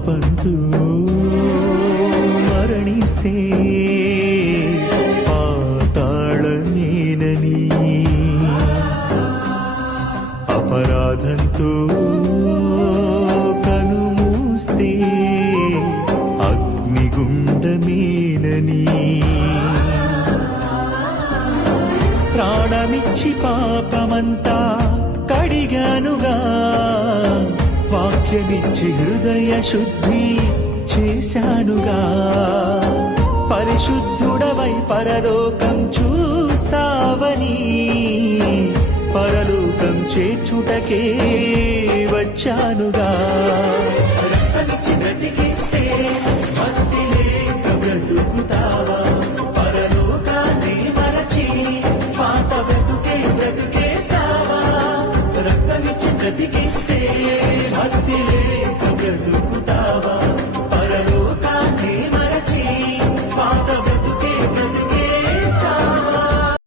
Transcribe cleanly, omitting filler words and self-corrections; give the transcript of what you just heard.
పాపంతో మరణిస్తే పాతాళమేనని, అపరాధంతో కనుమూస్తే అగ్నిగుండమేనని, ప్రాణమిచ్చి పాపమంతా కడిగానుగా, వాక్యమిచ్చి హృదయ శుద్ధి చేశానుగా, పరిశుద్ధుడవై పరలోకం చూస్తావని, పరలోకం చేర్చుటకే వచ్చానుగా.